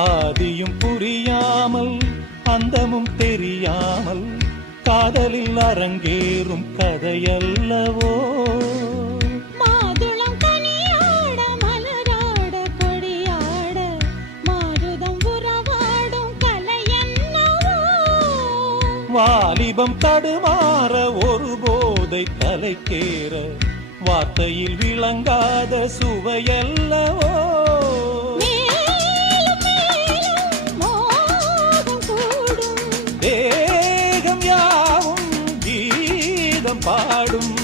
ஆதியும் புரியாமல் அந்தமும் தெரியாமல் காதலில் அரங்கேறும் கதையல்லவோ. மாதுளம் கனியாட மலராட கொடியாட மாருதம் உறவாடும் கலையென்னவோ. வாலிபம் தடுமாற ஒரு போதை தலைக்கேற வார்த்தையில் விளங்காத சுவையல்லவோ. மேலும் மேலும் மோகம் கூடும் தேகம் யாவும் கீதம் பாடும்.